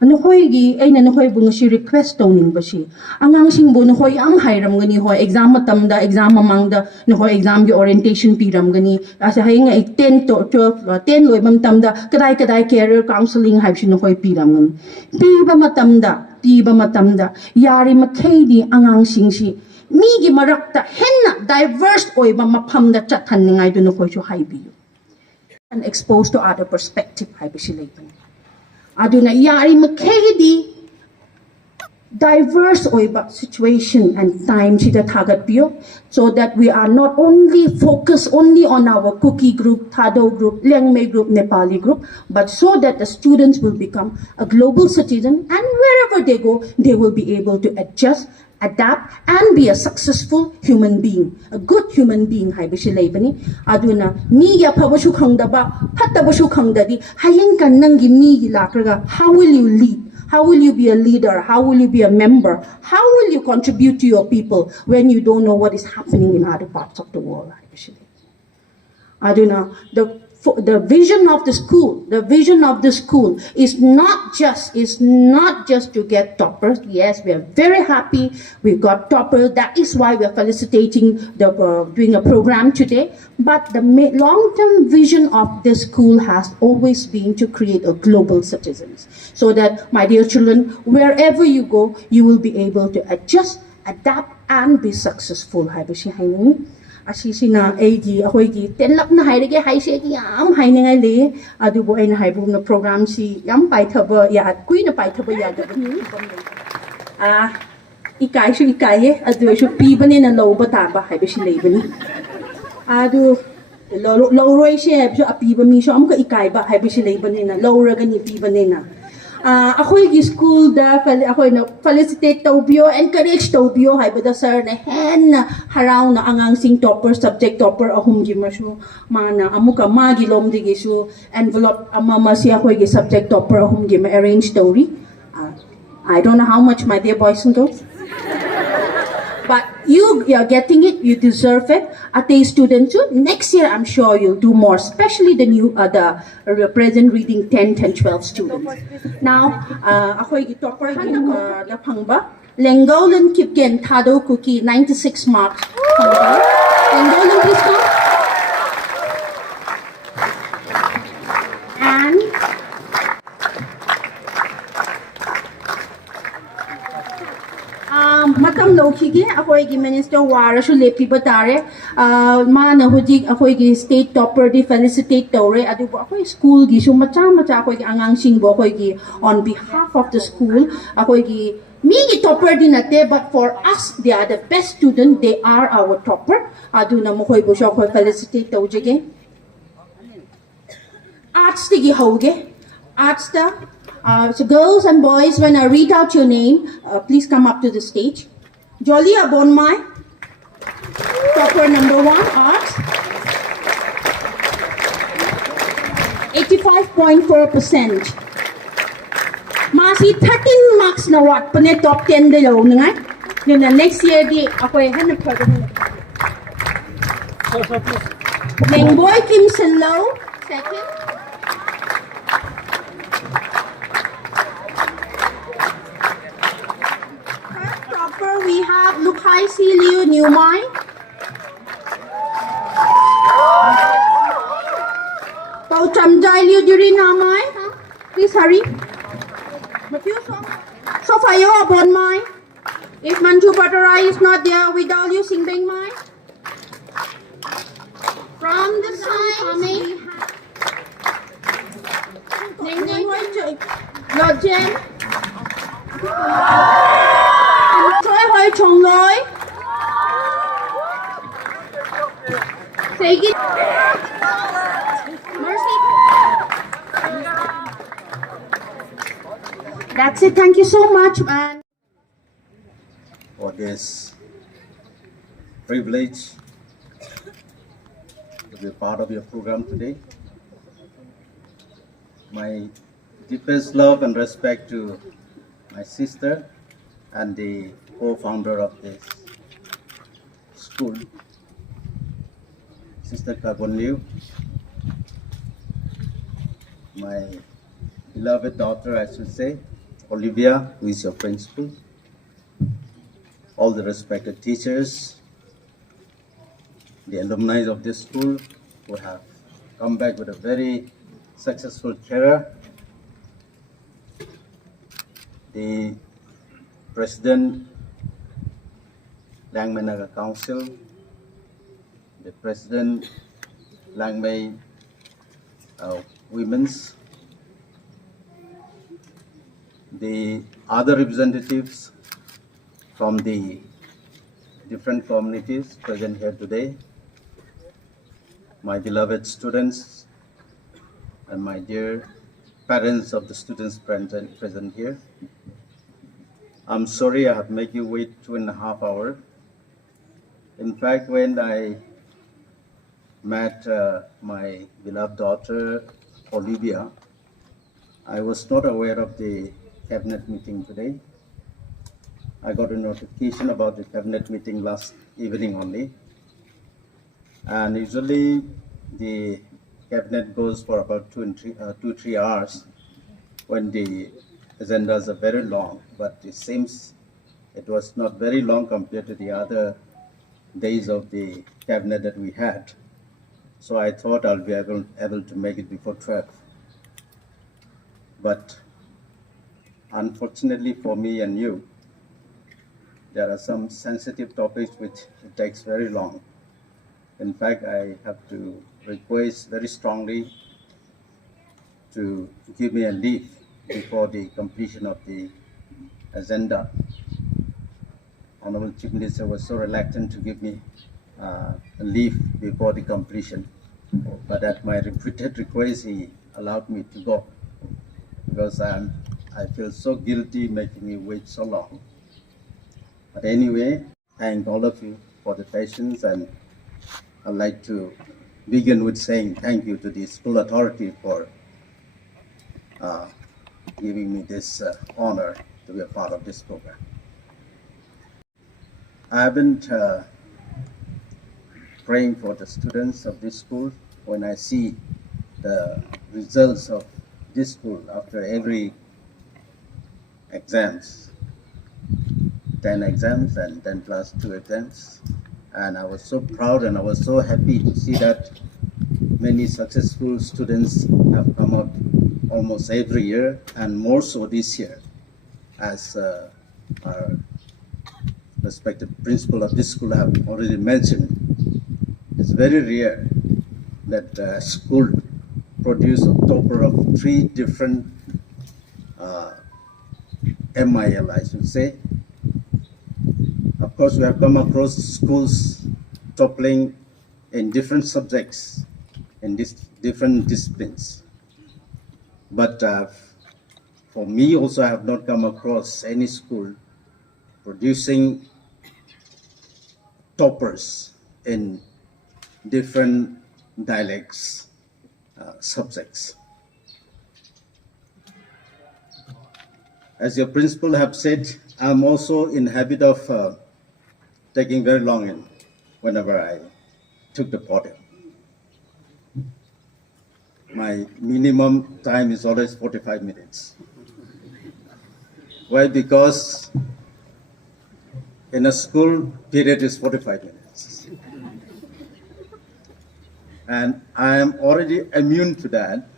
Nahoy gi ay na nahoy bunga si request toning ba si. Angang singbo nahoy am hayram gani hoy exam matamda exam mamangda nahoy exam gi orientation piram gani asa hay nga 10 to 12 10 loy mamtamda kadai career counseling hay si nahoy piram gani. Piba matamda yari makaydi angang singsi migi marakta henna diverse oy ba mapamda chathan ningay do nahoy so haybiyo. And exposed to other perspective hay bi silay pa. Aduna yari makaydi diverse oiba situation and time sida thagat piyo so that we are not only focused only on our cookie group, Thado group, Lengme group, Nepali group, but so that the students will become a global citizen and wherever they go, they will be able to adjust, adapt, and be a successful human being, a good human being. Hai bishi leibani. Aduna mi ya pabashu khangdaba, patabashu khangdadi. Hayin kanangi mi lakraga. How will you lead? How will you be a leader? How will you be a member? How will you contribute to your people when you don't know what is happening in other parts of the world? Hai bishi leibani. Aduna the vision of the school is not just to get toppers. Yes, we are very happy we got toppers. That is why we are felicitating doing a program today. But the long-term vision of this school has always been to create a global citizens, so that, my dear children, wherever you go, you will be able to adjust, adapt, and be successful. Asisina agi ahoigi tenlap na hairege haise gi yam hainingai le adubo aina haibu na program si yam paithaba ya kui na paithaba ya da ni ikai su ikai adu su pi bane na lo bata ba haibe si leibani adu lo roi she su api ba mi so am ka ikai ba haibe si leibani na lo ra ga ni pi bane na ako'y school da ako'y na felicitate tawbiyo, encourage tawbiyo hay ba da sir na hen haraw na angang sing topper, subject topper ahum gi masu mana amuka magilom di gisu envelope amama si ako'y gi subject topper ahum gi ma arrange story. I don't know how much, my dear boys and girls. But you are getting it, you deserve it. At the student too, next year I'm sure you'll do more, especially the present reading 10, 12 students. Now, ako'y gitopper na pangba. Lenggolan Kipgen Thado Cookie, 96 marks. Lenggolan, please come. And matam lokige ako'y gi minister wara su lepi batare ma na hujik ako'y gi state topper di felicitate tore adu ako'y school gi su macha ako'y gi angang singbo ako'y gi on behalf of the school ako'y gi mi gi topper din ate, but for us they are the best student, they are our topper. Adu na mo ko'y bo siya ako'y felicitate to jige arts di gi hoge arts ta. So girls and boys, when I read out your name, please come up to the stage. Jolia Bonmai, topper number 1, arts. 85.4%. Masi 13 marks na what? Pane top 10 de lo nga. Then the next year di ako ay hanap pa din. Neng boy Kim Senlo, second. We have Lukai Liu Newmai. Pau Chamjai Liu Durinamai. Please hurry. Sofayo Abonmai. If Manju Patarai is not there, without you Singbeng Mai. From the side coming. Neng Neng Lojen. Hoi Chong Loi. Say it. Mercy. That's it. Thank you so much, man. For this privilege to be part of your program today. My deepest love and respect to my sister and the co-founder of this school, Sister Karbon Liu, my beloved daughter, I should say, Olivia, who is your principal, all the respected teachers, the alumni of this school who have come back with a very successful career, the President Lang May Naga Council, the President Lang May Women's, the other representatives from the different communities present here today, my beloved students, and my dear parents of the students present here. I'm sorry I have made you wait 2.5 hours. In fact, when I met my beloved daughter, Olivia, I was not aware of the cabinet meeting today. I got a notification about the cabinet meeting last evening only. And usually the cabinet goes for about 2-3 hours when the agendas are very long, but it seems it was not very long compared to the other days of the cabinet that we had. So I thought I'll be able to make it before 12. But unfortunately for me and you, there are some sensitive topics which it takes very long. In fact, I have to request very strongly to give me a leave before the completion of the agenda. Honorable Chief Minister was so reluctant to give me a leave before the completion, but at my repeated request, he allowed me to go because I feel so guilty making me wait so long. But anyway, thank all of you for the patience, and I'd like to begin with saying thank you to the school authority for giving me this honor to be a part of this program. I have been praying for the students of this school. When I see the results of this school after every exams, 10 exams and 10 plus 2 exams, and I was so proud and I was so happy to see that many successful students have come out almost every year, and more so this year, as our respected principal of this school have already mentioned. It's very rare that a school produce a topper of 3 different MIL, I should say. Of course, we have come across schools toppling in different subjects, in different disciplines. But for me also, I have not come across any school producing toppers in different dialects, subjects. As your principal have said, I'm also in habit of taking very long in whenever I took the podium. My minimum time is always 45 minutes. Why? Because in a school, period is 45 minutes. And I am already immune to that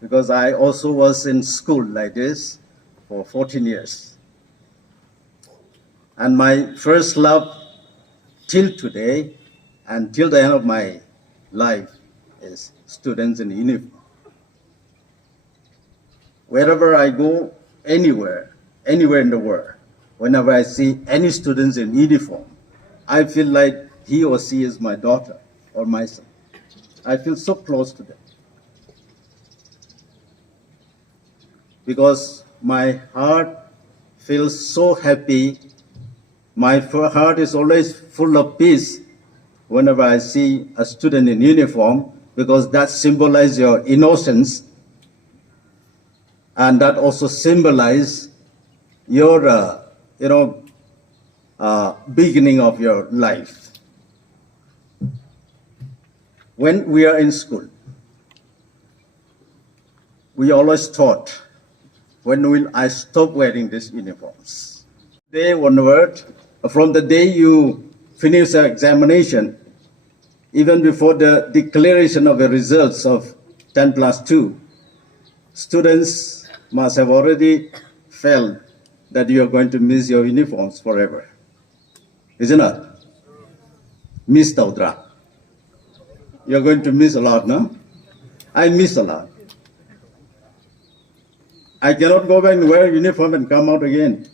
because I also was in school like this for 14 years. And my first love till today and till the end of my life is students in uniform. Wherever I go, anywhere in the world, whenever I see any students in uniform, I feel like he or she is my daughter or my son. I feel so close to them. Because my heart feels so happy. My heart is always full of peace whenever I see a student in uniform, because that symbolizes your innocence, and that also symbolizes your, beginning of your life. When we are in school, we always taught When will I stop wearing these uniforms? Day onward, from the day you finish the examination, even before the declaration of the results of 10+2, students must have already felt that you are going to miss your uniforms forever. Isn't it? Miss Taudra. You're going to miss a lot, no? I miss a lot. I cannot go back and wear a uniform and come out again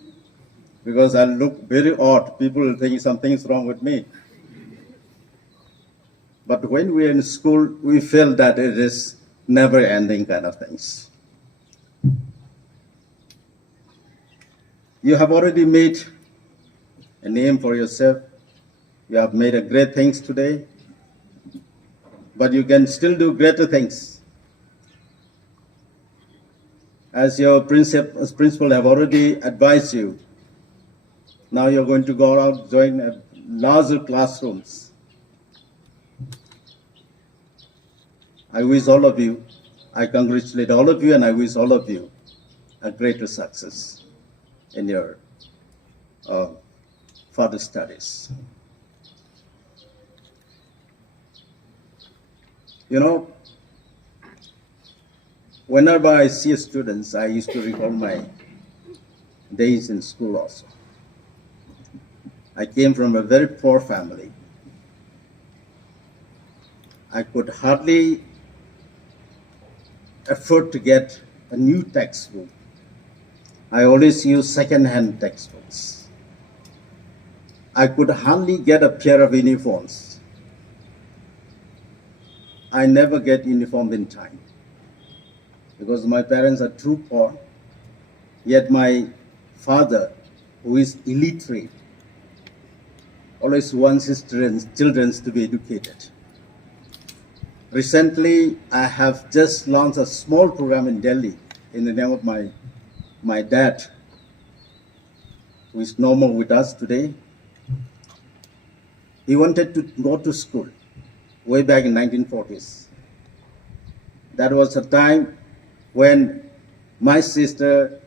because I look very odd. People will think something's wrong with me. But when we're in school, we feel that it is never-ending kind of things. You have already made a name for yourself. You have made a great things today, but you can still do greater things. As your principal have already advised you, now you're going to go out, join larger classrooms. I wish all of you, I congratulate all of you, and I wish all of you a greater success in your further studies. You know, whenever I see students, I used to recall my days in school also. I came from a very poor family. I could hardly afford to get a new textbook. I always use second-hand textbooks. I could hardly get a pair of uniforms. I never get uniform in time because my parents are too poor. Yet my father, who is illiterate, always wants his children to be educated. Recently, I have just launched a small program in Delhi in the name of my dad, who is no more with us today. He wanted to go to school way back in 1940s. That was a time when my sister,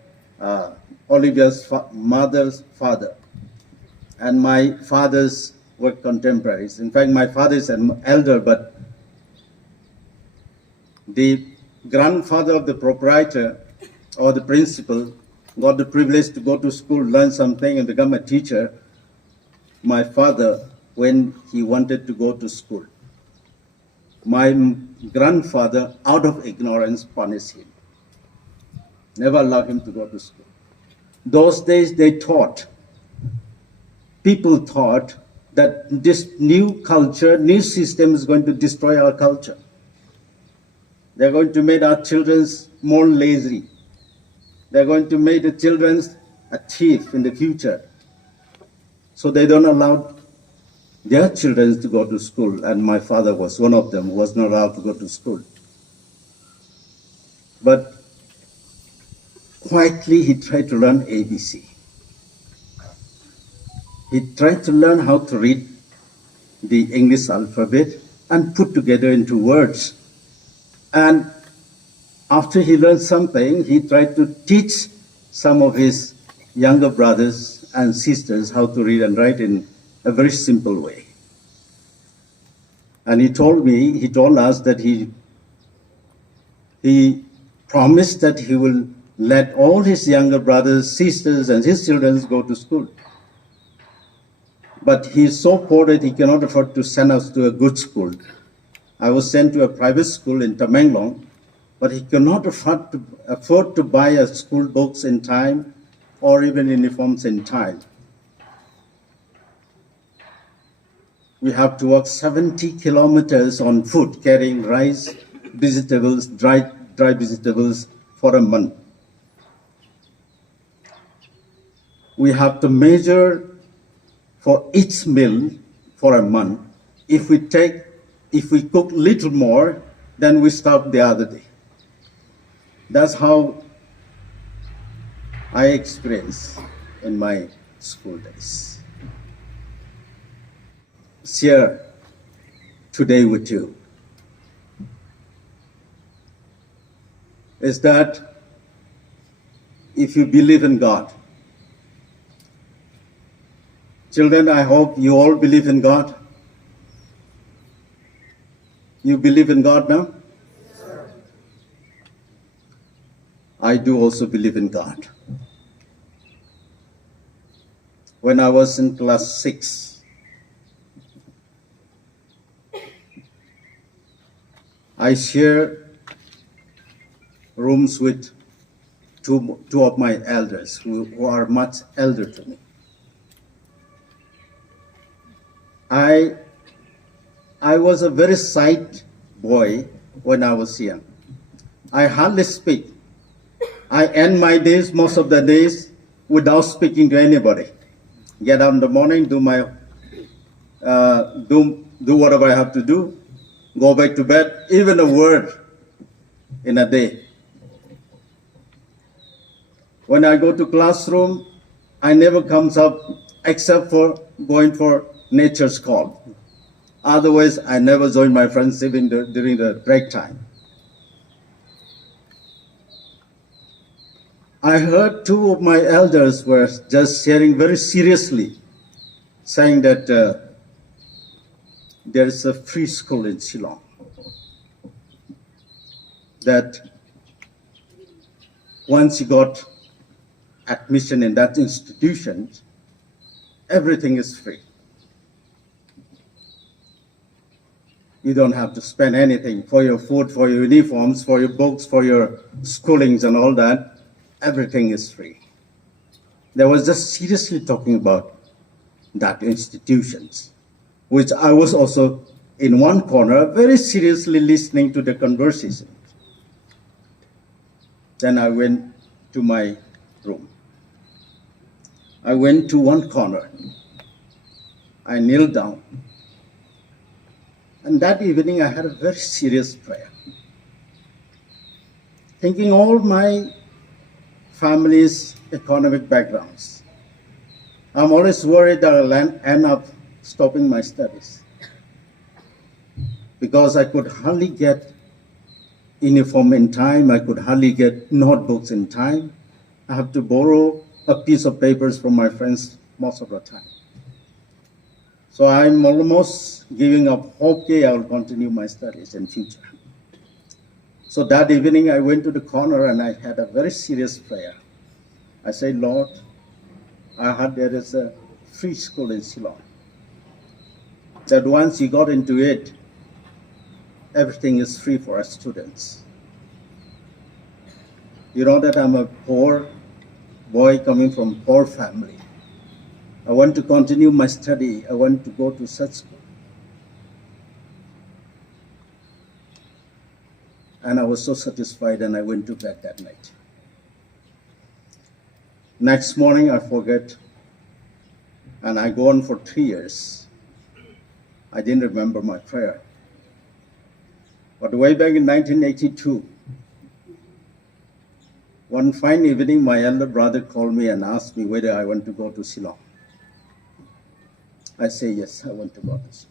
Olivia's mother's father, and my fathers were contemporaries. In fact, my father is an elder, but the grandfather of the proprietor or the principal got the privilege to go to school, learn something, and become a teacher. My father, when he wanted to go to school, my grandfather, out of ignorance, punished him. Never allowed him to go to school. Those days, people thought that this new culture, new system is going to destroy our culture. They're going to make our children more lazy. They're going to make the children a thief in the future. So they don't allow their children to go to school. And my father was one of them who was not allowed to go to school. But quietly, he tried to learn ABC. He tried to learn how to read the English alphabet and put together into words. And after he learned something, he tried to teach some of his younger brothers and sisters how to read and write in a very simple way. And he told us that he promised that he will let all his younger brothers, sisters, and his children go to school. But he is so poor that he cannot afford to send us to a good school. I was sent to a private school in Tamenglong, but he cannot afford to buy a school books in time or even uniforms in time. We have to walk 70 kilometers on foot, carrying rice, vegetables, dry vegetables for a month. We have to measure for each meal for a month. If we cook little more, then we stop the other day. That's how I experienced in my school days. Share today with you is that if you believe in God. Children, I hope you all believe in God. You believe in God now? I do also believe in God. When I was in class 6, I shared rooms with two of my elders who are much elder to me. I was a very shy boy when I was young. I hardly speak. I end my days, most of the days, without speaking to anybody. Get up in the morning, do whatever I have to do, go back to bed, even a word in a day. When I go to classroom, I never comes up except for going for nature's call. Otherwise, I never join my friends even during the break time. I heard two of my elders were just sharing very seriously, saying that there is a free school in Shillong. That once you got admission in that institution, everything is free. You don't have to spend anything for your food, for your uniforms, for your books, for your schoolings and all that. Everything is free. They was just seriously talking about that institutions, which I was also in one corner, very seriously listening to the conversation. Then I went to my room. I went to one corner. I kneeled down. And that evening I had a very serious prayer. Thinking all my family's economic backgrounds. I'm always worried that I'll end up stopping my studies because I could hardly get uniform in time, I could hardly get notebooks in time. I have to borrow a piece of papers from my friends most of the time. So I'm almost giving up hope that I will continue my studies in future. So that evening I went to the corner and I had a very serious prayer. I said, Lord, I heard there is a free school in Shillong. That once you got into it, everything is free for us students. You know that I'm a poor boy coming from a poor family. I want to continue my study. I want to go to such school. And I was so satisfied and I went to bed that night. Next morning I forget and I go on for 3 years. I didn't remember my prayer. But way back in 1982, one fine evening my elder brother called me and asked me whether I want to go to Shillong. I say, yes, I want to go to Shillong.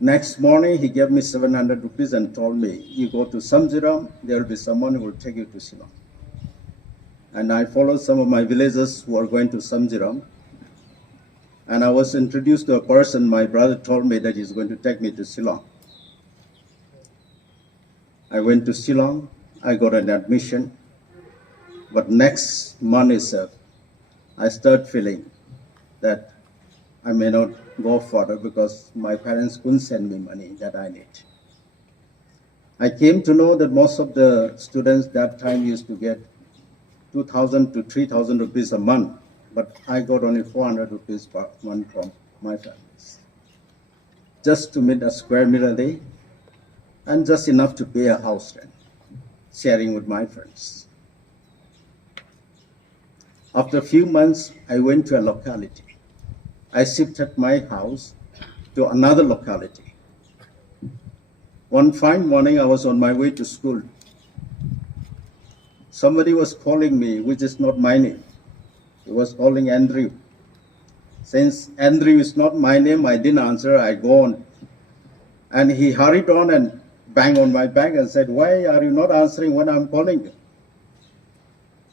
Next morning, he gave me 700 rupees and told me, you go to Samjiram, there will be someone who will take you to Shillong. And I followed some of my villagers who are going to Samjiram. And I was introduced to a person, my brother told me that he's going to take me to Shillong. I went to Shillong, I got an admission. But next month itself, I started feeling that I may not go further because my parents couldn't send me money that I need. I came to know that most of the students that time used to get 2,000 to 3,000 rupees a month, but I got only 400 rupees per month from my family. Just to meet a square meal a day and just enough to pay a house rent, sharing with my friends. After a few months, I went to a locality. I shifted my house to another locality. One fine morning, I was on my way to school. Somebody was calling me, which is not my name. He was calling Andrew. Since Andrew is not my name, I didn't answer, I go on. And he hurried on and banged on my back and said, why are you not answering when I'm calling you?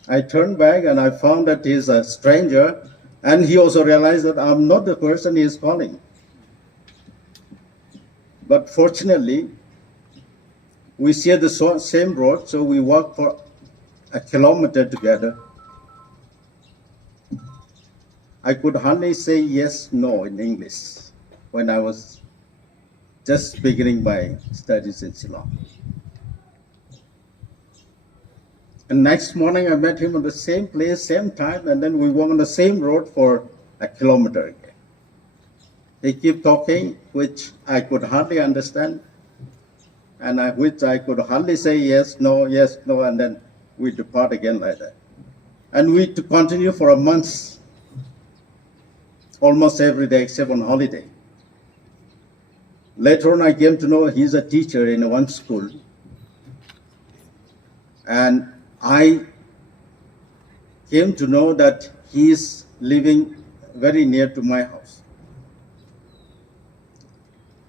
I turned back and I found that he's a stranger, and he also realized that I'm not the person he is calling. But fortunately, we share the same road, so we walked for a kilometer together. I could hardly say yes, no in English when I was just beginning my studies in Ceylon. And next morning I met him at the same place, same time, and then we walked on the same road for a kilometer again. He kept talking, which I could hardly understand, and which I could hardly say yes, no, and then we depart again like that. And we to continue for a month, almost every day except on holiday. Later on, I came to know he's a teacher in one school, and I came to know that he is living very near to my house.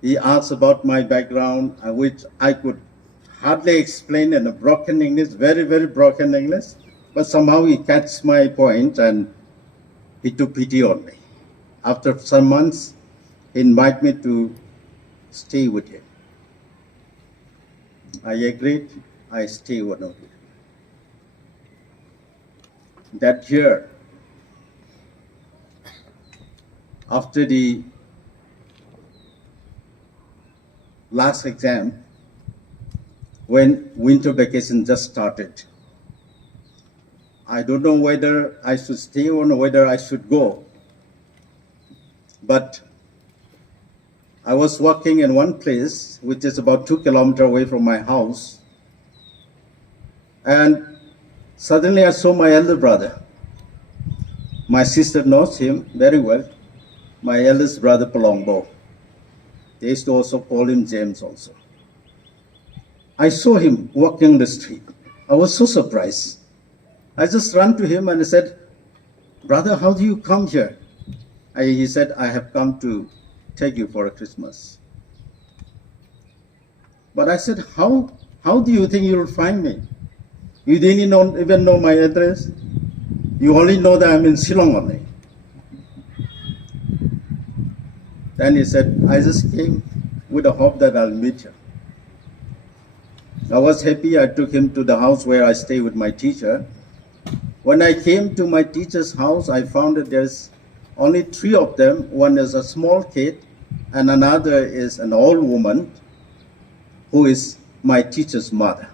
He asked about my background, which I could hardly explain in a broken English, very, very broken English, but somehow he catch my point and he took pity on me. After some months, he invited me to stay with him. I agreed, I stayed with him. That year, after the last exam, when winter vacation just started, I don't know whether I should stay or whether I should go. But I was working in one place, which is about 2 kilometers away from my house. And suddenly I saw my elder brother. My sister knows him very well. My eldest brother, Palongbo. They used to also call him James also. I saw him walking the street. I was so surprised. I just ran to him and I said, "Brother, how do you come here?" He said, "I have come to take you for a Christmas." But I said, how do you think you'll find me? You didn't even know my address. You only know that I'm in Shillong only. Then he said, "I just came with the hope that I'll meet you." I was happy. I took him to the house where I stay with my teacher. When I came to my teacher's house, I found that there's only 3 of them. One is a small kid, and another is an old woman who is my teacher's mother.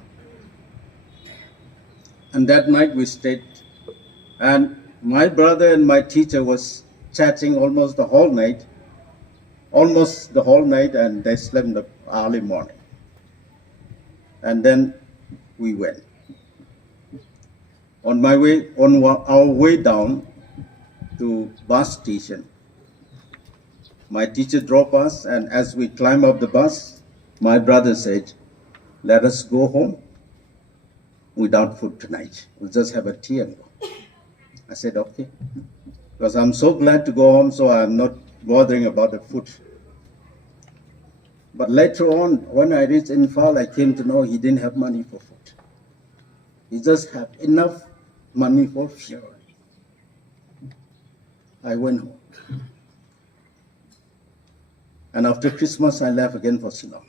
And that night we stayed, and my brother and my teacher was chatting almost the whole night, and they slept in the early morning. And then we went. On our way down to bus station, my teacher dropped us, and as we climbed up the bus, my brother said, "Let us go home without food tonight. We'll just have a tea and go." I said, "Okay." Because I'm so glad to go home, so I'm not bothering about the food. But later on, when I reached Infal, I came to know he didn't have money for food. He just had enough money for fuel. I went home. And after Christmas, I left again for Shillong.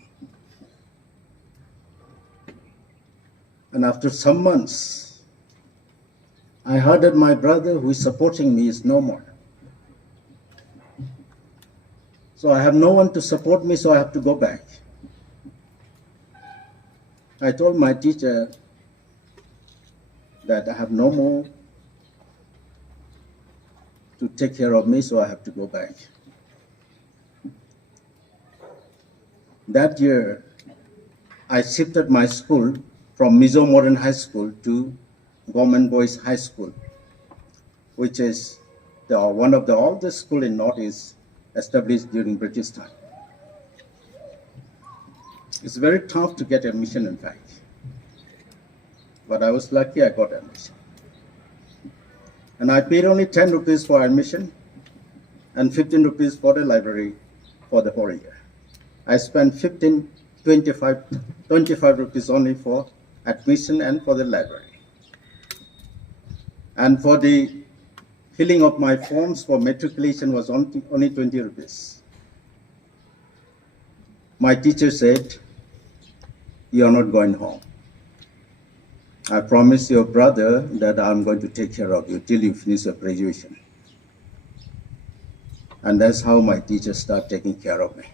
And after some months, I heard that my brother who is supporting me is no more. So I have no one to support me, so I have to go back. I told my teacher that I have no more to take care of me, so I have to go back. That year, I shifted my school from Mizo Modern High School to Government Boys High School, which is one of the oldest schools in Northeast established during British time. It's very tough to get admission, in fact. But I was lucky I got admission. And I paid only 10 rupees for admission and 15 rupees for the library for the whole year. I spent 25 rupees only for admission and for the library. And for the filling of my forms for matriculation was only 20 rupees. My teacher said, "You are not going home. I promise your brother that I'm going to take care of you till you finish your graduation." And that's how my teacher started taking care of me.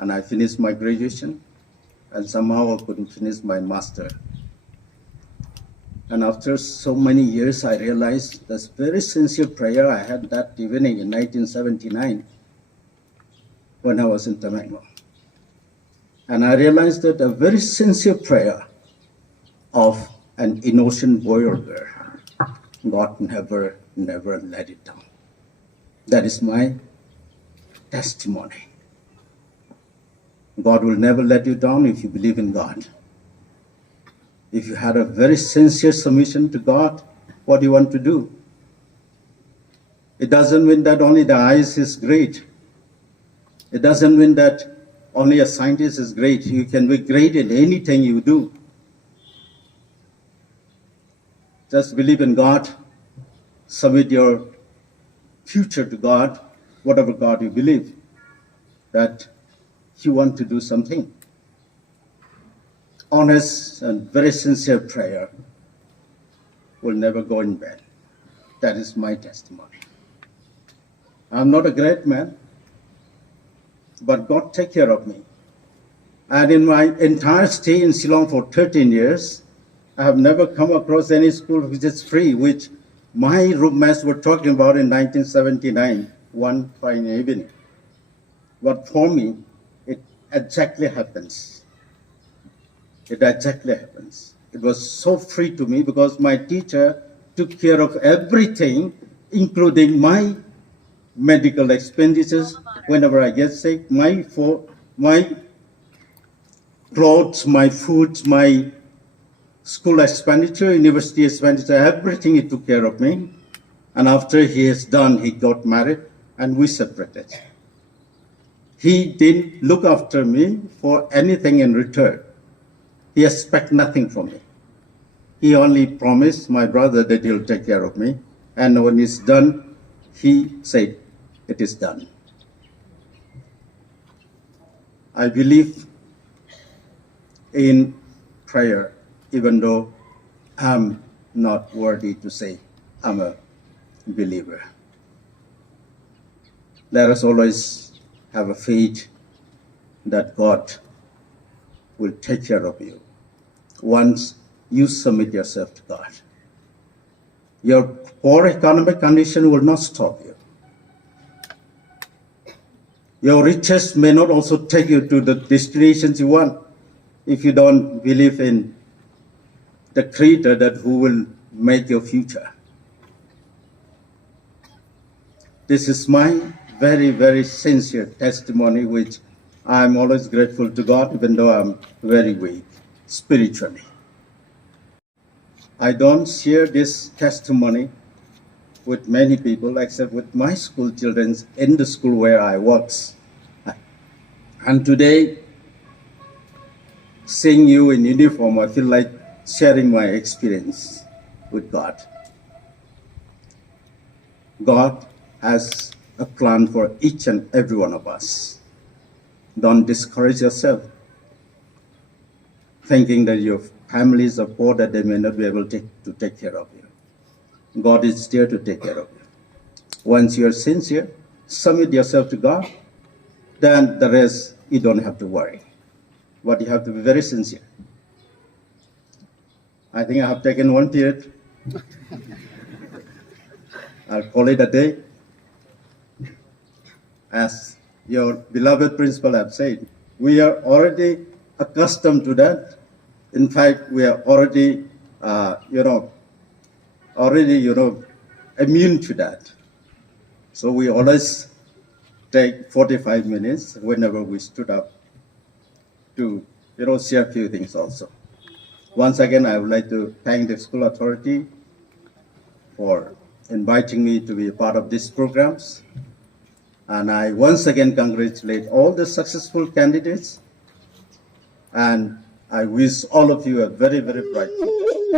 And I finished my graduation, and somehow I couldn't finish my master. And after so many years, I realized this very sincere prayer I had that evening in 1979 when I was in Temanglo. And I realized that a very sincere prayer of an innocent boy or girl, God never let it down. That is my testimony. God will never let you down if you believe in God. If you had a very sincere submission to God, what do you want to do? It doesn't mean that only the eyes is great. It doesn't mean that only a scientist is great. You can be great in anything you do. Just believe in God. Submit your future to God, whatever God you believe, that you want to do something. Honest and very sincere prayer will never go in vain. That is my testimony. I'm not a great man, but God take care of me. And in my entire stay in Shillong for 13 years, I have never come across any school which is free, which my roommates were talking about in 1979, one fine evening. But for me, it exactly happens. It exactly happens. It was so free to me because my teacher took care of everything, including my medical expenditures whenever I get sick, my clothes, my food, my school expenditure, university expenditure, everything he took care of me. And after he is done, he got married and we separated. He didn't look after me for anything in return. He expected nothing from me. He only promised my brother that he'll take care of me. And when it's done, he said, "It is done." I believe in prayer, even though I'm not worthy to say I'm a believer. Let us always have a faith that God will take care of you once you submit yourself to God. Your poor economic condition will not stop you. Your riches may not also take you to the destinations you want if you don't believe in the Creator that who will make your future. This is my very, very sincere testimony, which I'm always grateful to God, even though I'm very weak spiritually. I don't share this testimony with many people except with my school children in the school where I work. And today, seeing you in uniform, I feel like sharing my experience with God. God has a plan for each and every one of us. Don't discourage yourself, thinking that your families are poor, that they may not be able to take care of you. God is there to take care of you. Once you're sincere, submit yourself to God, then the rest you don't have to worry. But you have to be very sincere. I think I have taken one period. I'll call it a day. As your beloved principal have said, we are already accustomed to that. In fact, we are already, immune to that. So we always take 45 minutes whenever we stood up to, share a few things also. Once again, I would like to thank the school authority for inviting me to be a part of these programs. And I once again congratulate all the successful candidates. And I wish all of you a very, very bright future.